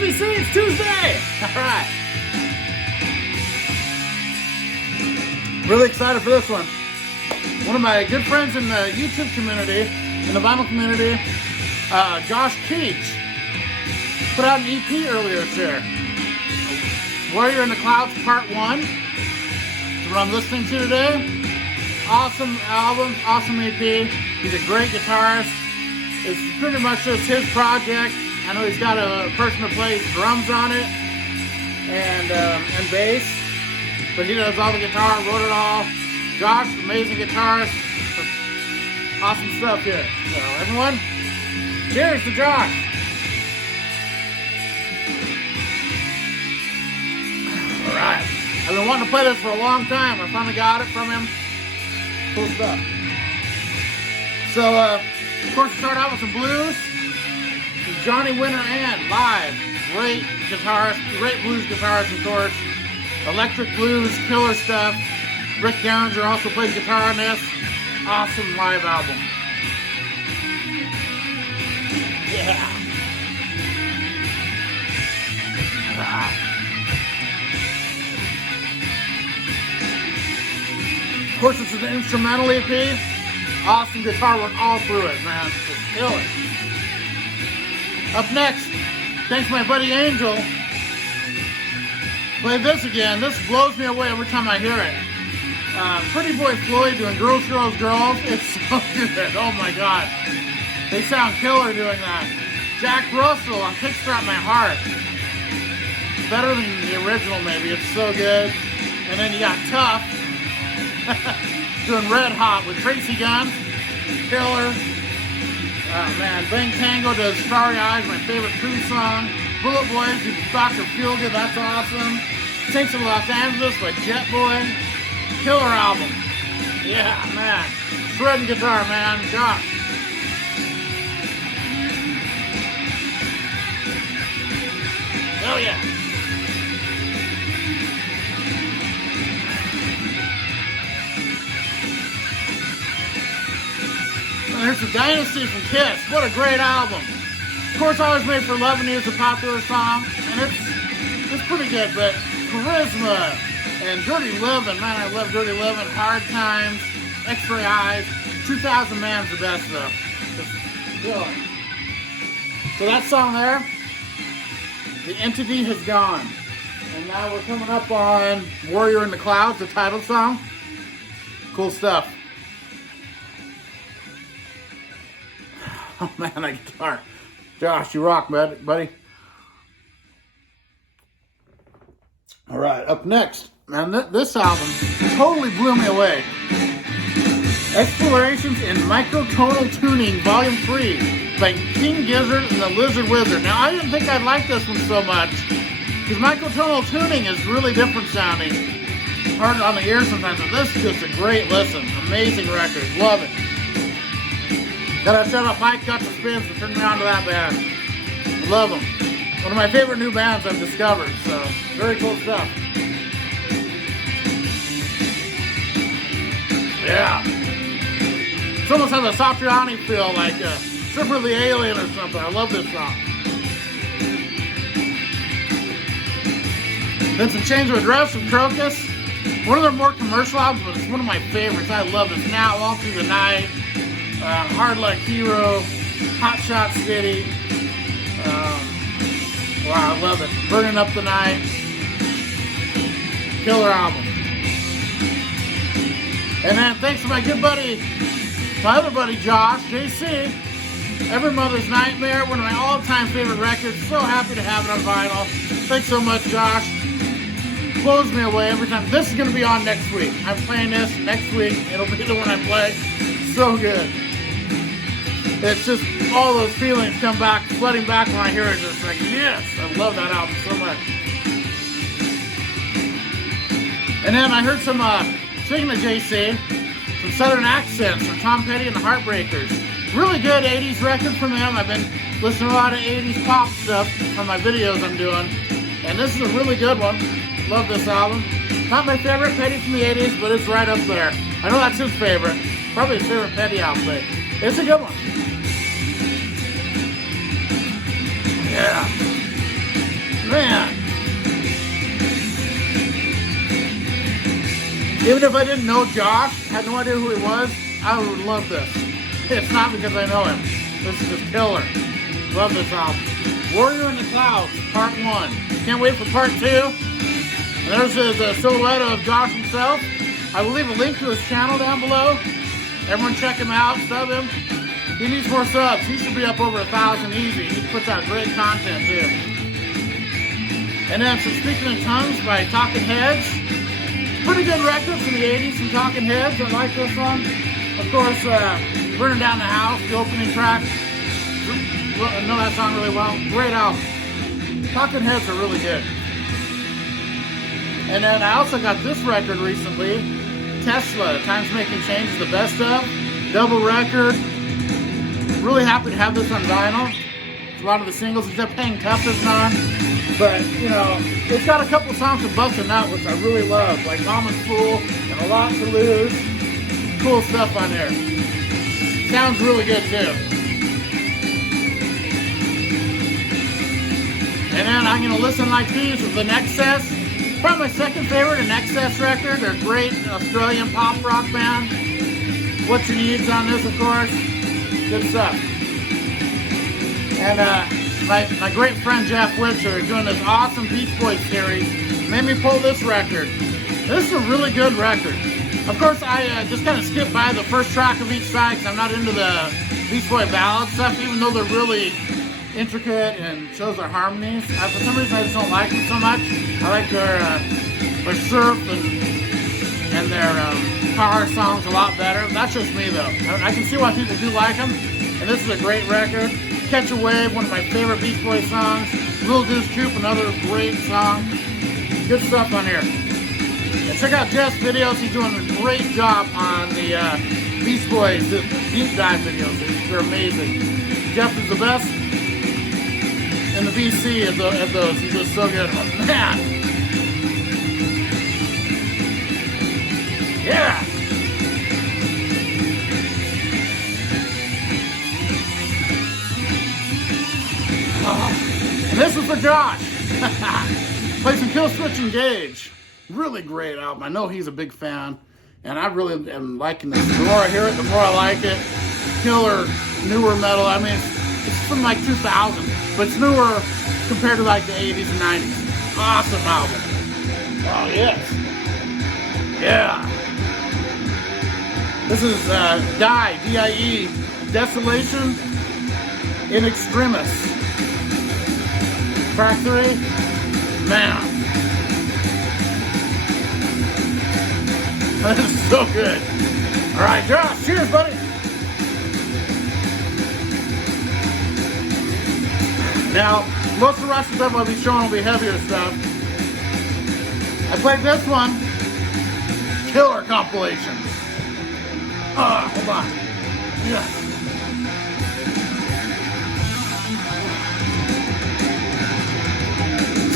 me see, it's Tuesday! Alright. Really excited for this one. One of my good friends in the YouTube community, in the vinyl community, Josh Keach, put out an EP earlier this year. Warrior in the Clouds Part 1. That's what I'm listening to today. Awesome album, awesome EP. He's a great guitarist. It's pretty much just his project. I know he's got a person that plays drums on it and bass, but he does all the guitar, wrote it all. Josh, amazing guitarist. Awesome stuff here. So everyone, cheers to Josh. All right. I've been wanting to play this for a long time. I finally got it from him. Cool stuff. So, of course, we start out with some blues. Johnny Winter and live. Great guitarist, great blues guitarist, of course. Electric blues, killer stuff. Rick Gallagher also plays guitar on this. Awesome live album. Yeah. Of course, it's an instrumental EP. Awesome guitar work all through it, man. Just kill it. Up next, thanks to my buddy Angel. Play this again. This blows me away every time I hear it. Pretty Boy Floyd doing Girls, Girls, Girls. It's so good. Oh my God. They sound killer doing that. Jack Russell on Kickstart My Heart. Better than the original, maybe. It's so good. And then you got Tough doing Red Hot with Tracy Guns. Killer. Oh man, Bang Tango does Starry Eyes, my favorite cruise song. Bullet Boys do Dr. Feelgood, that's awesome. Saints of Los Angeles by Jet Boy. Killer album. Yeah, man. Shredding guitar, man. Josh. Hell yeah. Here's the Dynasty from Kiss. What a great album. Of course, Always Made for Loving You is a popular song, and it's pretty good, but Charisma and Dirty Living, man, I love Dirty Living, Hard Times, X-Ray Eyes, 2000 Man's the best, though. Just kill it. So that song there, The Entity Has Gone. And now we're coming up on Warrior in the Clouds, the title song. Cool stuff. Oh man, that guitar. Josh, you rock, buddy. All right, up next. Man, this album totally blew me away. Explorations in Microtonal Tuning, Volume 3 by King Gizzard and the Lizard Wizard. Now, I didn't think I'd like this one so much because microtonal tuning is really different sounding. Hard on the ear sometimes, but this is just a great listen. Amazing record. Love it. Gotta shut up my cuts and spins and turn me on to that band. Love them. One of my favorite new bands I've discovered, so very cool stuff. Yeah. It's almost has a Satriani feel, like Stripper the Alien or something. I love this song. Then some Change of Address from Crocus. One of their more commercial albums, but it's one of my favorites. I love this. Now, All Through the Night. Hard Luck Hero, Hot Shot City. Wow, I love it. Burning Up the Night. Killer album. And then thanks to my good buddy, my other buddy Josh, JC. Every Mother's Nightmare, one of my all-time favorite records. So happy to have it on vinyl. Thanks so much, Josh. Blows me away every time. This is going to be on next week. I'm playing this next week. It'll be the one I play. So good. It's just all those feelings come back, flooding back when I hear it. Just like, yes, I love that album so much. And then I heard some, speaking of JC, some Southern Accents from Tom Petty and the Heartbreakers. Really good 80s record from them. I've been listening to a lot of 80s pop stuff on my videos I'm doing. And this is a really good one. Love this album. Not my favorite Petty from the 80s, but it's right up there. I know that's his favorite. Probably his favorite Petty album, but it's a good one. Yeah. Man. Even if I didn't know Josh, had no idea who he was, I would love this. It's not because I know him. This is just killer. Love this album. Warrior in the Clouds, Part 1. Can't wait for Part 2. And there's the silhouette of Josh himself. I will leave a link to his channel down below. Everyone check him out, sub him. He needs more subs. He should be up over 1,000 easy. He puts out great content too. And then some Speaking in Tongues by Talking Heads. Pretty good record from the 80s from Talking Heads. I like this one. Of course, Burning Down the House, the opening track. I know that song really well. Great album. Talking Heads are really good. And then I also got this record recently. Tesla, Time's Making Changes, the best of. Double record. Really happy to have this on vinyl. A lot of the singles, except Hang Tough isn't on. But, you know, it's got a couple songs of Bustin' Out, which I really love. Like Mama's Fool and A Lot to Lose. Cool stuff on there. Sounds really good too. And then I'm going to listen like these with the Nexus. Probably my second favorite, an Excess record. They're a great Australian pop rock band. What You Need's on this, of course. Good stuff. And my great friend Jeff Witcher is doing this awesome Beach Boys series. Made me pull this record. This is a really good record. Of course, I just kind of skipped by the first track of each side because I'm not into the Beach Boy ballad stuff, even though they're really intricate and shows their harmonies. For some reason, I just don't like them so much. I like their surf and their car songs a lot better. That's just me, though. I can see why people do like them, and this is a great record. Catch a Wave, one of my favorite Beach Boys songs. Little Goose Troop, another great song. Good stuff on here. And check out Jeff's videos. He's doing a great job on the Beach Boys deep dive videos. They're amazing. Jeff is the best in the BC at those. He's just so good. Oh, man. Yeah. And this is for Josh. Play some Kill Switch Engage. Really great album. I know he's a big fan, and I really am liking this. The more I hear it, the more I like it. Killer, newer metal. I mean, it's from like 2000, but it's newer compared to like the 80s and 90s. Awesome album. Oh, yes. Yeah. This is Die, D-I-E, Desolation in Extremis. Track 3, man. That is so good. All right, Josh, cheers, buddy. Now, most of the rest of the stuff I'll be showing will be heavier stuff. I played this one, Killer Compilation. Hold on. Yeah.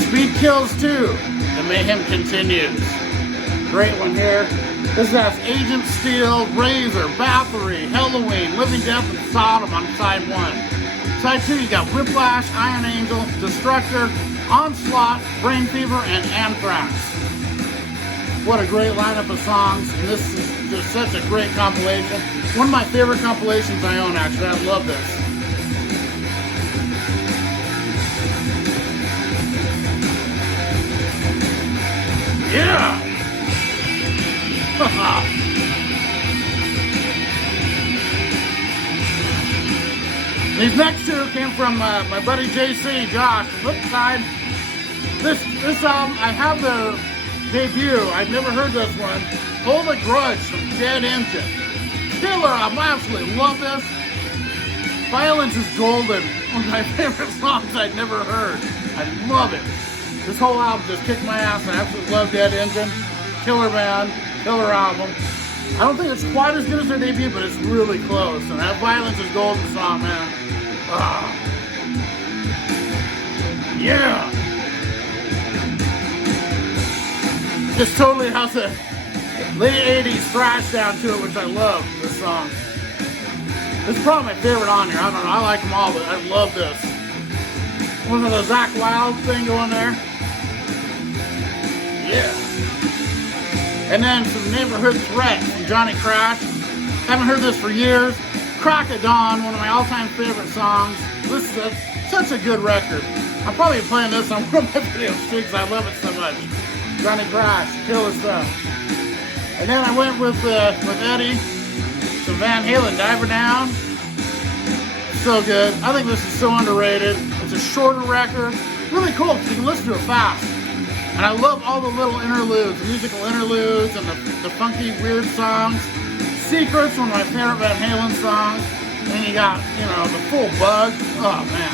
Speed Kills 2, The Mayhem Continues. Great one here. This has Agent Steel, Razor, Bathory, Halloween, Living Death, and Sodom on side 1. Side 2, you got Whiplash, Iron Angel, Destructor, Onslaught, Brain Fever, and Anthrax. What a great lineup of songs, and this is just such a great compilation. One of my favorite compilations I own, actually. I love this. Yeah! These next two came from my buddy JC, Josh. Flip side, this album, I have the debut. I've never heard this one. Hold a Grudge from Dead Engine. Killer album, I absolutely love this. Violence is Golden, one of my favorite songs I'd never heard. I love it. This whole album just kicked my ass, and I absolutely love Dead Engine. Killer band, killer album. I don't think it's quite as good as their debut, but it's really close. And that Violence is Golden song, man. Yeah. Just totally has a late 80s thrash down to it, which I love, this song. This is probably my favorite on here. I don't know, I like them all, but I love this. Wasn't the Zach Wild thing going there? Yeah. And then some Neighborhood Threat from Johnny Crash. Haven't heard this for years. Crack of Dawn, one of my all-time favorite songs. This is such a good record. I'm probably playing this on one of my videos too because I love it so much. Johnny Crash, killer stuff. And then I went with Eddie, the Van Halen Diver Down. So good. I think this is so underrated. It's a shorter record. Really cool because you can listen to it fast. And I love all the little interludes, the musical interludes, and the funky, weird songs. Secrets, one of my favorite Van Halen songs. And then you got, you know, the full bug. Oh, man.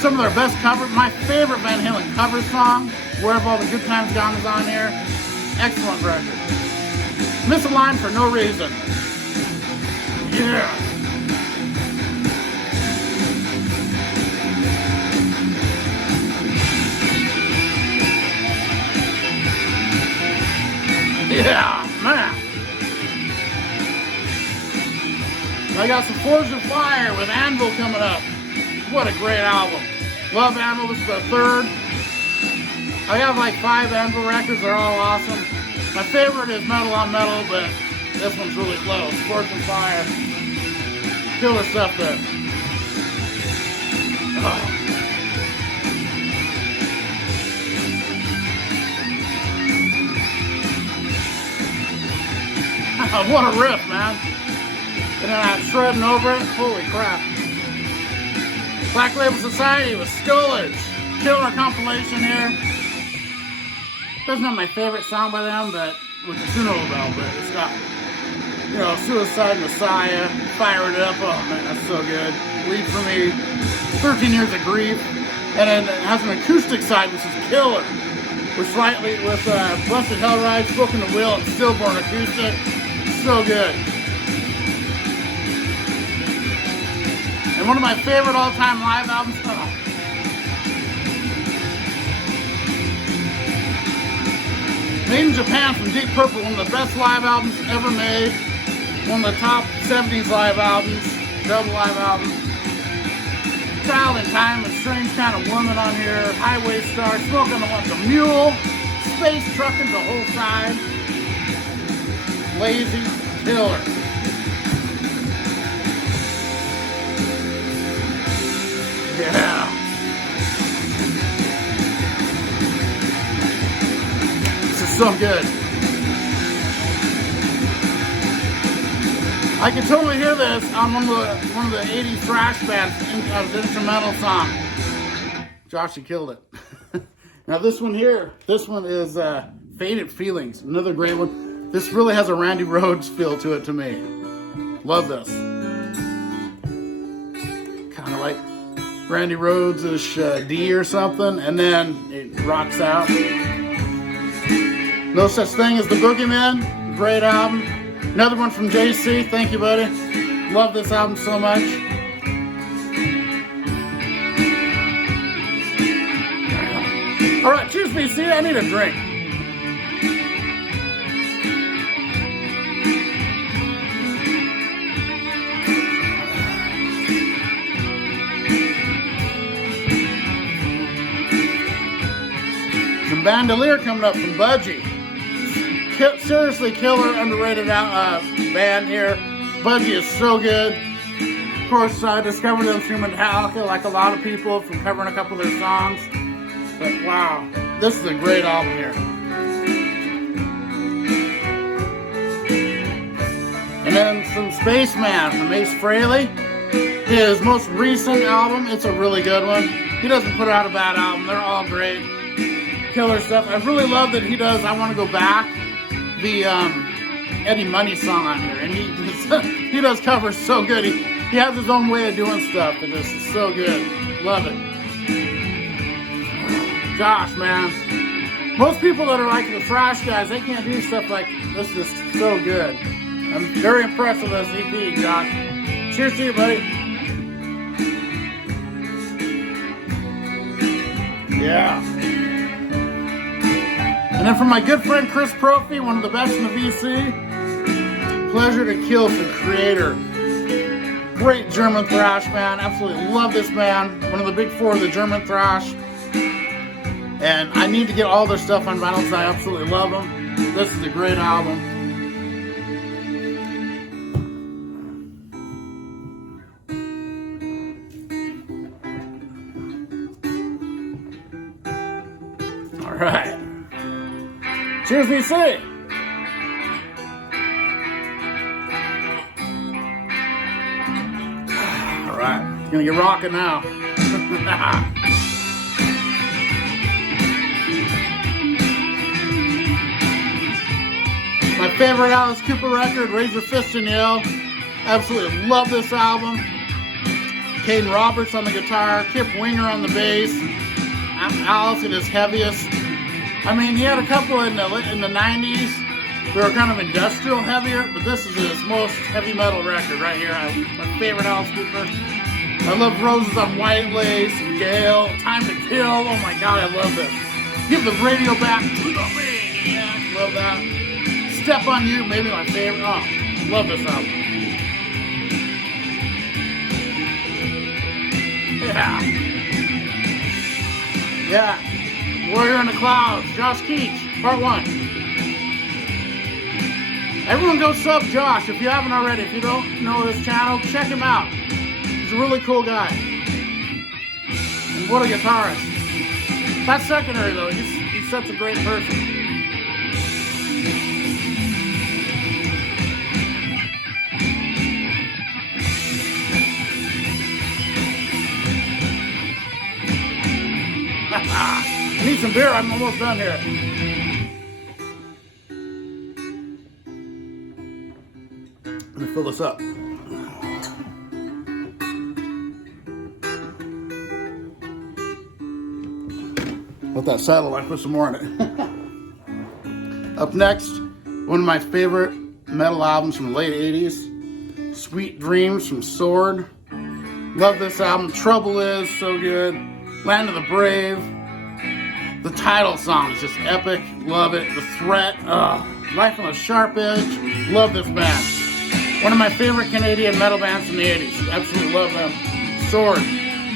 Some of their best cover. My favorite Van Halen cover song, Where Have All the Good Times Gone, is on here. Excellent record. Miss a line for no reason. Yeah. Yeah, man. I got some Forged in Fire with Anvil coming up. What a great album. Love Anvil. This is the third. I have like 5 Anvil records. They're all awesome. My favorite is Metal on Metal, but this one's really close. Forged in Fire. Killer stuff there. Oh. What a riff, man. And then I'm shredding over it. Holy crap. Black Label Society with Scourge. Killer compilation here. That's not my favorite song by them, but with the funeral bell, but it's got, you know, Suicide Messiah, Fire It Up. Oh man, that's so good. Bleed for Me, 13 Years of Grief. And then it has an acoustic side, which is killer. With Busted Hell Ride, Spoken the Wheel, and Stillborn acoustic. So good. And one of my favorite all-time live albums. Oh. Made in Japan from Deep Purple, one of the best live albums ever made. One of the top 70s live albums, double live album. Child in Time, A Strange Kind of Woman on here. Highway Star, Smoke on the Mule. Space Trucking the whole side. Lazy Killer. Yeah. This is so good. I can totally hear this on one of the 80s thrash bands instrumental song. Josh, you killed it. Now this one here, this one is Faded Feelings, another great one. This really has a Randy Rhoads feel to it to me. Love this. Kind of like Randy Rhoads-ish D or something, and then it rocks out. No Such Thing as the Boogeyman, great album. Another one from JC, thank you buddy. Love this album so much. Alright, cheers BC, I need a drink. Some Bandolier coming up from Budgie. Seriously killer, underrated band here. Budgie is so good. Of course, I discovered them through Metallica, like a lot of people, from covering a couple of their songs. But wow, this is a great album here. And then some Spaceman from Ace Frehley. His most recent album, it's a really good one. He doesn't put out a bad album, they're all great. Killer stuff. I really love that he does I Want to Go Back, the Eddie Money song on here, and he does covers so good. He has his own way of doing stuff, and this is so good. Love it. Gosh, man. Most people that are like the thrash guys, they can't do stuff like this. Is so good. I'm very impressed with this EP, Josh. Cheers to you, buddy. Yeah. And then from my good friend Chris Prophy, one of the best in the VC, Pleasure to Kill from Creator. Great German thrash band. Absolutely love this band. One of the big four of the German thrash. And I need to get all their stuff on vinyl because I absolutely love them. This is a great album. All right. Cheers, BC. All right. It's gonna get rocking now. My favorite Alice Cooper record, Raise Your Fist and Yell. Absolutely love this album. Caden Roberts on the guitar, Kip Winger on the bass. Alice at his heaviest. I mean, he had a couple in the 90s. They were kind of industrial heavier, but this is his most heavy metal record right here. My favorite Alice Cooper. I love Roses on White Lace, Gale, Time to Kill. Oh my God, I love this. Give the radio back to the maniac. Love that. Step on You, maybe my favorite. Oh, love this album. Yeah. Yeah. Warrior in the Clouds, Josh Keach, Part 1. Everyone go sub Josh if you haven't already. If you don't know his channel, check him out. He's a really cool guy. And what a guitarist. That's secondary though. He's such a great person. I need some beer, I'm almost done here. Let me fill this up. Let that settle, I put some more in it. Up next, one of my favorite metal albums from the late 80s. Sweet Dreams from Sword. Love this album. Trouble Is, so good. Land of the Brave. The title song is just epic. Love it. The Threat. Life on the Sharp Edge. Love this band. One of my favorite Canadian metal bands from the 80s. Absolutely love them. Sword.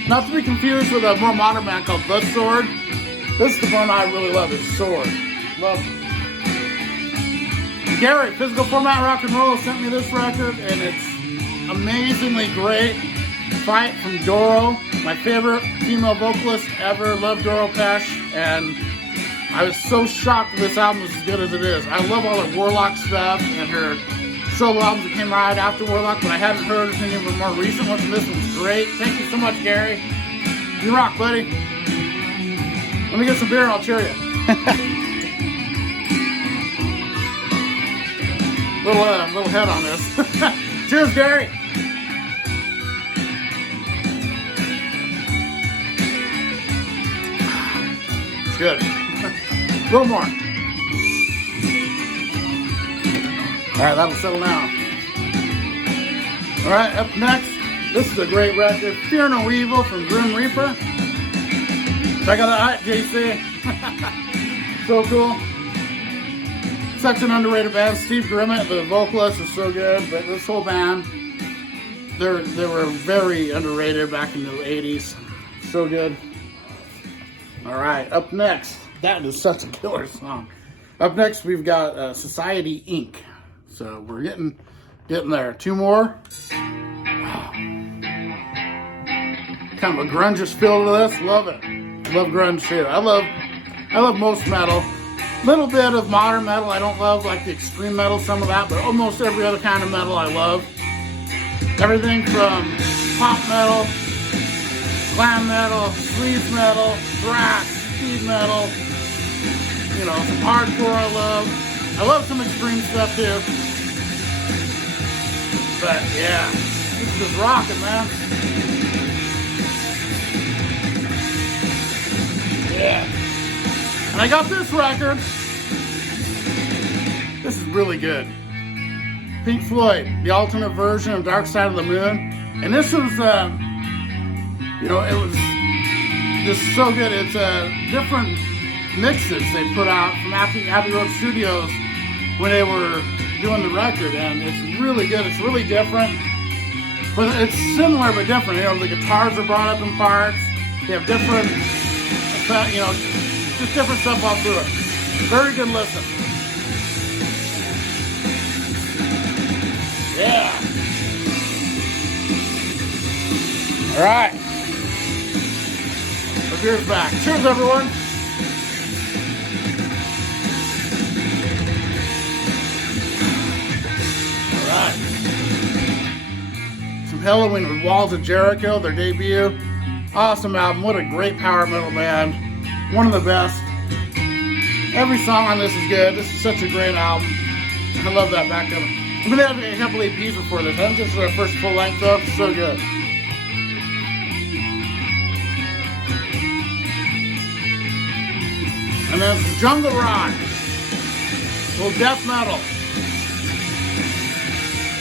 Not to be confused with a more modern band called The Sword. This is the one I really love. It's Sword. Love it. Gary, Physical Format Rock and Roll, sent me this record, and it's amazingly great. Fight from Doro, my favorite female vocalist ever. Love Doro Pesh, and I was so shocked that this album was as good as it is. I love all her Warlock stuff and her solo albums that came right after Warlock, but I hadn't heard any of her more recent ones, and this one's great. Thank you so much, Gary. You rock, buddy. Let me get some beer and I'll cheer you. little head on this. Cheers, Gary. It's good. A little more. All right, that'll settle down. All right, up next, this is a great record. Fear No Evil from Grim Reaper. Check out that JC. So cool. Such an underrated band. Steve Grimmett, the vocalist, is so good. But this whole band, they were very underrated back in the 80s. So good. All right, up next. That is such a killer song. Up next, we've got Society Inc. So we're getting there. Two more. Wow. Kind of a grunge feel to this. Love it. Love grunge too. I love most metal. Little bit of modern metal. I don't love like the extreme metal, some of that, but almost every other kind of metal I love. Everything from pop metal, glam metal, sleaze metal, thrash, speed metal. You know, some hardcore I love. I love some extreme stuff too. But yeah, it's just rocking, man. Yeah. And I got this record. This is really good. Pink Floyd, the alternate version of Dark Side of the Moon. And this was, you know, it was just so good. It's different mixes they put out from Abbey Road Studios when they were doing the record. And it's really good. It's really different. But it's similar but different. You know, the guitars are brought up in parts. They have different, you know, just different stuff all through it. Very good listen. Yeah. All right. The beer's back. Cheers, everyone. All right. Some Halloween with Walls of Jericho, their debut. Awesome album. What a great power metal band. One of the best. Every song on this is good. This is such a great album. I love that back of it. I've been having a couple EPs before this. I think this is our first full length though. It's so good. And then some jungle rock. A little death metal.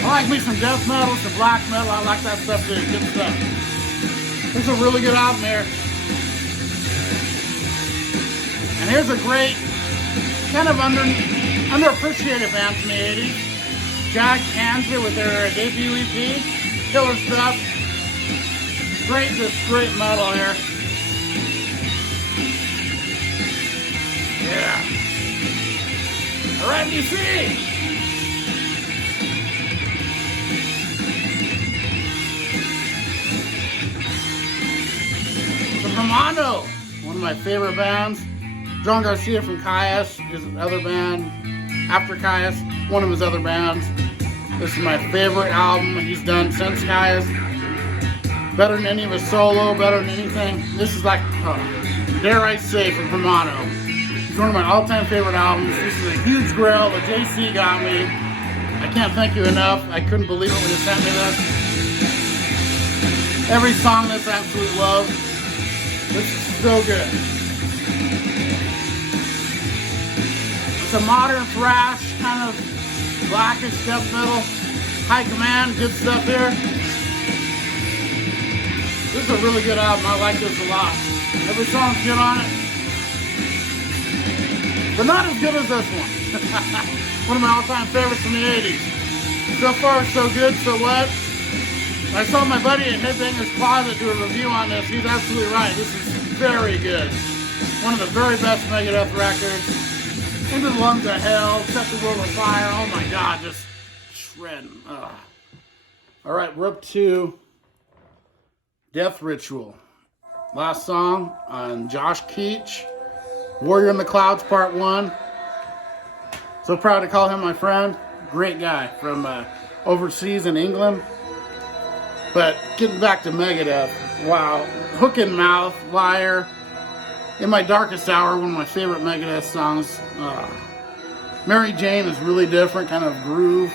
I like me some death metal, some black metal. I like that stuff too. Good stuff. This is a really good album here. And here's a great, kind of underappreciated band from the 80s. Jack Cancer with their debut EP. Killer stuff. Great metal here. Yeah. Alright, DC. Romano, one of my favorite bands. John Garcia from Caius, his other band. After Caius, one of his other bands. This is my favorite album he's done since Caius. Better than any of his solo, better than anything. This is like, dare I say, from Romano. It's one of my all-time favorite albums. This is a huge grail that JC got me. I can't thank you enough. I couldn't believe it when you sent me this. Every song this I absolutely love. This is so good. It's a modern thrash, kind of blackish death metal. High command, good stuff here. This is a really good album. I like this a lot. Every song's good on it. But not as good as this one. One of my all-time favorites from the 80s. So far, so good, so what? I saw my buddy at Headbanger's Closet do a review on this. He's absolutely right. This is very good. One of the very best Megadeth records. Into the Lungs of Hell, Set the World on Fire. Oh my God, just shredding. All right, we're up to Death Ritual. Last song on Josh Keach. Warrior in the Clouds Part 1. So proud to call him my friend. Great guy from overseas in England. But getting back to Megadeth, wow. Hook and Mouth, Liar. In My Darkest Hour, one of my favorite Megadeth songs. Mary Jane is really different, kind of groove.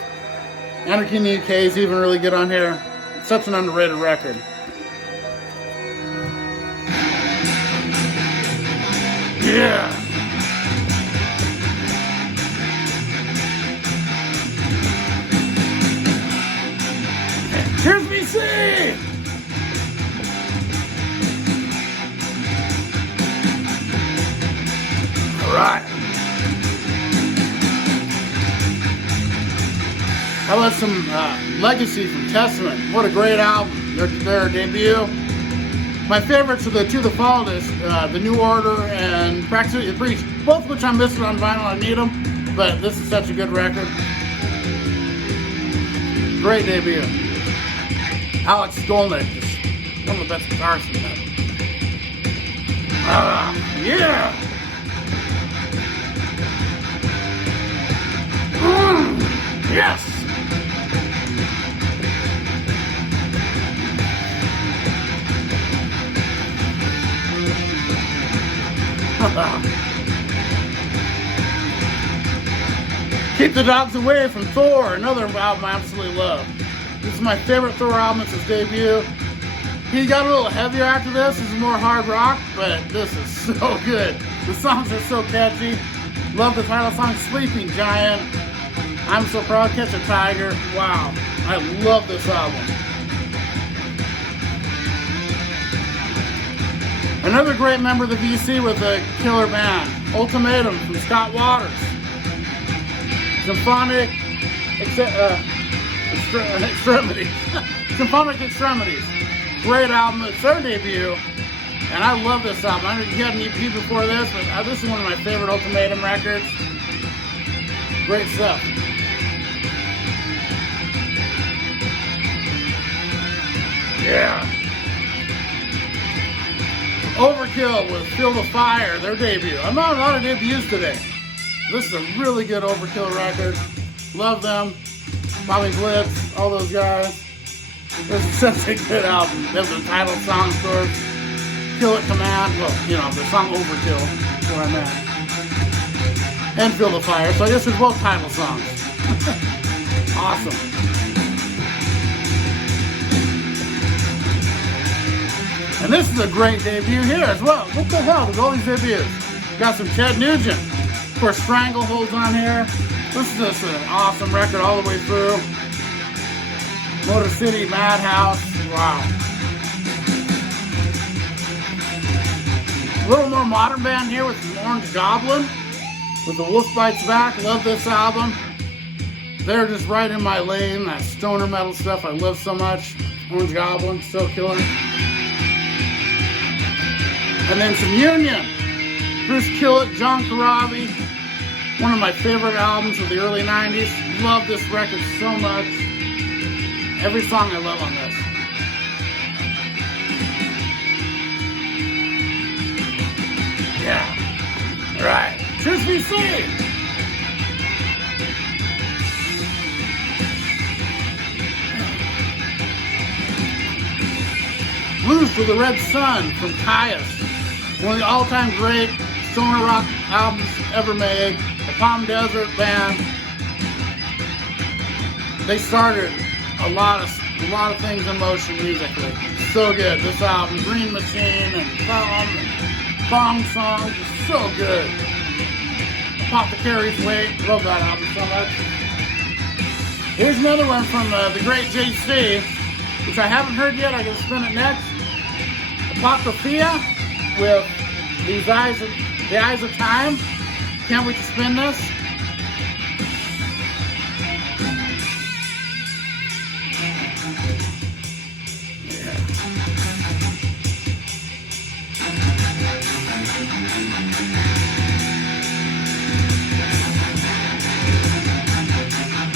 Anarchy in the UK is even really good on here. It's such an underrated record. Yeah! Cheers, BC! All right. How about some Legacy from Testament? What a great album. Their debut. My favorites are the two that followed this, The New Order and Practice What You Preach. Both of which I'm missing on vinyl. I need them. But this is such a good record. Great debut. Alex Skolnick is one of the best guitarists in that. Yeah! Yes! Keep the Dogs Away from Thor, another album I absolutely love. This is my favorite Thor album. It's his debut. He got a little heavier after this. This is more hard rock, but this is so good. The songs are so catchy. Love the title song, Sleeping Giant. I'm So Proud, Catch a Tiger. Wow, I love this album. Another great member of the VC with a killer band, Ultimatum from Scott Waters. Symphonic Extremity. Symphonic Extremities. Great album. It's their debut. And I love this album. I know you had an EP before this, but this is one of my favorite Ultimatum records. Great stuff. Yeah. Overkill with Feel the Fire, their debut. I'm on a lot of debuts today. This is a really good Overkill record. Love them. Bobby Blitz, all those guys. This is such a good album. There's the title song, of course. Kill It Command. Well, you know, the song Overkill. That's what I meant. And Feel the Fire. So I guess there's both title songs. Awesome. And this is a great debut here as well. What the hell? There's all these debuts. Got some Ted Nugent. Of course, Stranglehold's on here. This is just an awesome record all the way through. Motor City Madhouse. Wow. A little more modern band here with Orange Goblin. With The Wolf Bites Back. Love this album. They're just right in my lane. That stoner metal stuff I love so much. Orange Goblin, still killing. And then some Union. Bruce Killett, John Corabi. One of my favorite albums of the early 90s. Love this record so much. Every song I love on this. Yeah. All right. Truth be seen. Blues for the Red Sun from Caius. One of the all-time great stoner rock albums ever made. The Palm Desert Band. They started a lot of things in motion musically. So good. This album, Green Machine and Thong Songs, is so good. Apothecary's Weight, love that album so much. Here's another one from the great JC, which I haven't heard yet. I can spin it next. Apocryphia with The Eyes of Time. Can't wait to spin this.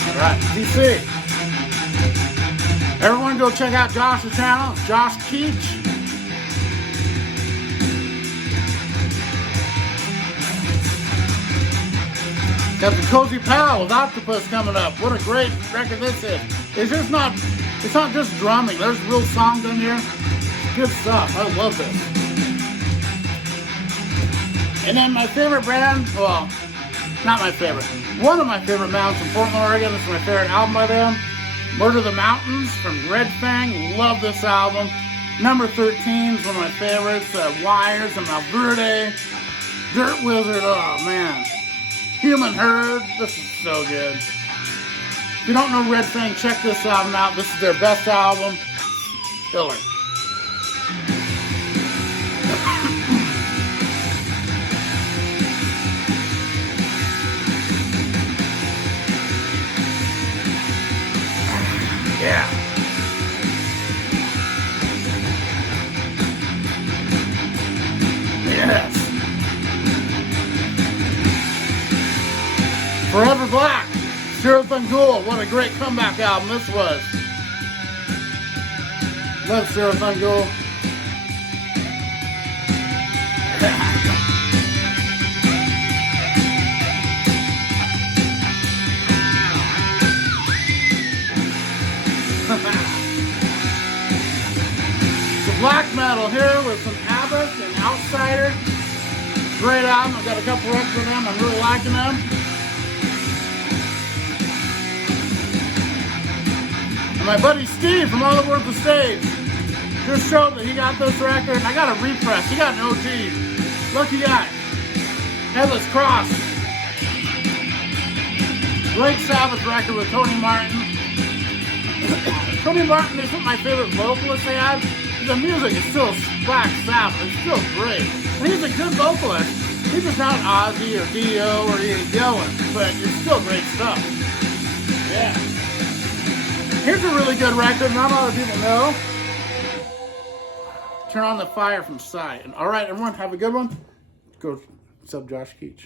Alright, DC. Everyone go check out Josh's channel, Josh Keach. Got the Cozy Pal with Octopus coming up. What a great record this is. It's not just drumming. There's real songs in here. Good stuff. I love this. And then my favorite band, well, not my favorite. One of my favorite bands from Portland, Oregon. This is my favorite album by them. Murder the Mountains from Red Fang. Love this album. Number 13 is one of my favorites. Wires and Malverde. Dirt Wizard. Oh, man. Human Herd. This is so good. If you don't know Red Fang, check this album out. This is their best album. Killer. Yeah. Yes. Forever Black. Cyril Thungul. What a great comeback album this was. Love Cyril Thungul. Black metal here with some Abbott and Outsider. Great album. I've got a couple records of them. I'm really liking them. And my buddy Steve from All Over the Stage just showed that he got this record. I got a repress. He got an OG. Lucky guy. Headless Cross. Great Sabbath record with Tony Martin. Tony Martin is one of my favorite vocalists they have. The music is still Black Sabbath. It's still great. And he's a good vocalist. He's just not Ozzy or Dio or Ian Gillan, but it's still great stuff. Yeah. Here's a really good record. Not a lot of people know. Turn on the Fire from Sight. And all right, everyone, have a good one. Go sub Josh Keach.